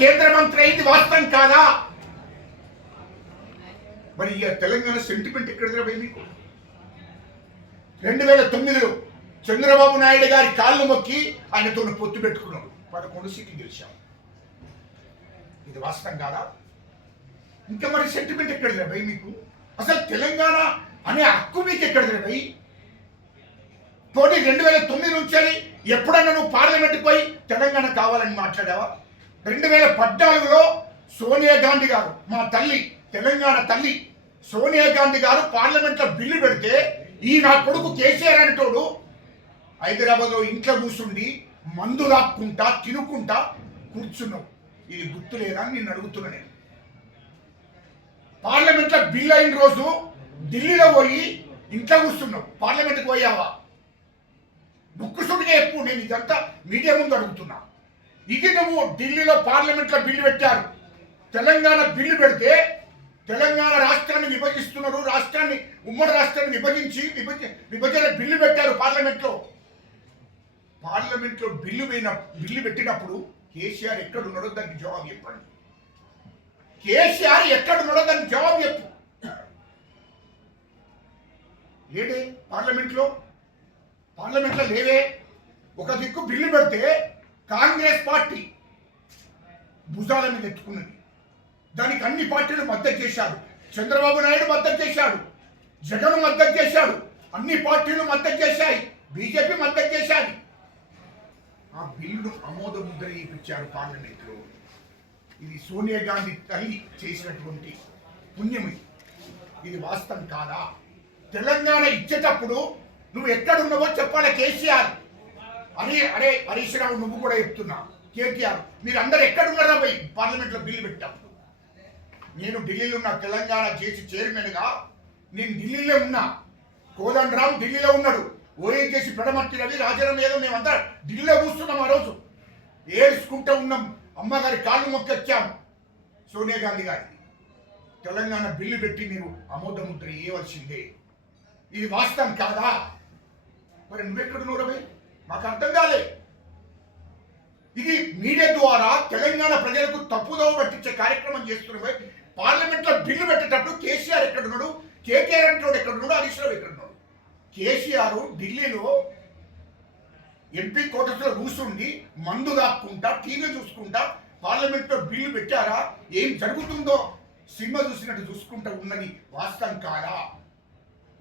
కేంద్ర మంత్రి అయింది వాస్తవం కాదా? మరి ఇక తెలంగాణ సెంటిమెంట్ ఎక్కడ పోయి మీకు? 2009లో చంద్రబాబు నాయుడు గారి కాళ్ళు మొక్కి ఆయనతో పొత్తు పెట్టుకున్నాడు, 11 సీట్లు గెలిచాం. ఇది వాస్తవం కాదా? ఇంకా మరి సెంటిమెంట్ ఎక్కడ పోయి మీకు? అసలు తెలంగాణ అనే హక్కు మీకు ఎక్కడ పోయి? పోనీ 2009 నుంచి ఎప్పుడన్నా నువ్వు పార్లమెంట్కి పోయి తెలంగాణ కావాలని మాట్లాడావా? 2014లో సోనియా గాంధీ గారు, మా తల్లి, తెలంగాణ తల్లి సోనియా గాంధీ గారు పార్లమెంట్లో బిల్లు పెడితే ఈ నా కొడుకు కేసీఆర్ అనేటోడు హైదరాబాద్లో ఇంట్లో కూర్చుండి మందు రాక్కుంటా తినుకుంటా కూర్చున్నావు. ఇది గుర్తులేదా అని నేను అడుగుతున్నా. నేను పార్లమెంట్లో బిల్ అయిన రోజు ఢిల్లీలో పోయి ఇంట్లో కూర్చున్నావు, పార్లమెంట్కి పోయావా? ముక్కుసుడిగా ఎప్పుడు నేను ఇదంతా మీడియా ముందు అడుగుతున్నా. ఇది నువ్వు ఢిల్లీలో పార్లమెంట్లో బిల్లు పెట్టారు, తెలంగాణ బిల్లు పెడితే తెలంగాణ రాష్ట్రాన్ని విభజిస్తున్నారు, రాష్ట్రాన్ని ఉమ్మడి రాష్ట్రాన్ని విభజన బిల్లు పెట్టారు పార్లమెంట్లో. పార్లమెంట్లో బిల్లు పెట్టినప్పుడు కేసీఆర్ ఎక్కడున్నాడో దానికి జవాబు చెప్పండి. కేసీఆర్ ఎక్కడున్నాడో దానికి జవాబు చెప్పు. లేడే పార్లమెంట్లో లేవే. ఒక దిక్కు బిల్లు పెడితే కాంగ్రెస్ పార్టీ భుజాల మీద ఎత్తుకున్నది, దానికి అన్ని పార్టీలు మద్దతు చేశారు. చంద్రబాబు నాయుడు మద్దతు చేశాడు, జగన్ మద్దతు చేశాడు, అన్ని పార్టీలు మద్దతు చేశాయి, బీజేపీ మద్దతు చేశాయి. ఆ బిల్లు ఆమోద ముద్ర ఇప్పించారు పార్లమెంట్లో. ఇది సోనియా గాంధీ తల్లి చేసినటువంటి పుణ్యం. ఇది వాస్తవం కాదా? తెలంగాణ ఇచ్చేటప్పుడు నువ్వు ఎక్కడున్నావో చెప్పాలి కేసీఆర్. అరే హరీష్ రావు, నువ్వు కూడా చెప్తున్నా, కేటీఆర్ మీరు అందరు ఎక్కడున్నారా పోయి పార్లమెంట్లో బిల్లు పెట్టావు. నేను ఢిల్లీలో ఉన్న తెలంగాణ జేసీ చైర్మన్గా నేను ఢిల్లీలో ఉన్నా, కోదండరాం ఢిల్లీలో ఉన్నాడు, ఓఎన్జీసీ పెడమర్తి రవి, రాజారాం ఏదో మేమంతా ఢిల్లీలో కూర్చున్నాం. ఆ రోజు ఏడుచుకుంటూ ఉన్నాం, అమ్మగారి కాళ్ళు మొక్కొచ్చాం సోనియా గాంధీ గారికి. తెలంగాణ బిల్లు పెట్టి మీరు ఆమోద ముద్ర వేయవలసిందే. ఇది వాస్తవం కాదా? మరి నువ్వెక్కడున్నావు రవి? మాకు అర్థం కాలే. ఇది మీడియా ద్వారా తెలంగాణ ప్రజలకు తప్పుదోవ పట్టించే కార్యక్రమం చేస్తున్నాయి. పార్లమెంట్లో బిల్లు పెట్టేటప్పుడు కేసీఆర్ ఎక్కడున్నాడు, కేటీఆర్ అంటున్నాడు ఎక్కడున్నాడు, హరీష్ రావు ఎక్కడున్నాడు? కేసీఆర్ ఢిల్లీలో ఎంపీ కోటర్స్లో కూర్చుండి మందు దాక్కుంటా టీవీ చూసుకుంటా పార్లమెంట్లో బిల్లు పెట్టారా? ఏం జరుగుతుందో సినిమా చూసినట్టు చూసుకుంటా ఉన్నది వాస్తవం కాదా?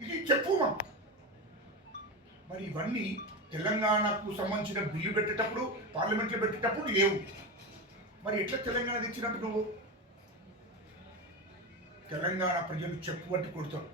ఇది చెప్పు. మరి ఇవన్నీ తెలంగాణకు సంబంధించిన బిల్లు పెట్టేటప్పుడు పార్లమెంట్లో పెట్టేటప్పుడు లేవు. మరి ఎట్లా తెలంగాణ తెచ్చినట్టు నువ్వు? తెలంగాణ ప్రజలు చెప్పు పట్టి కొడతారు.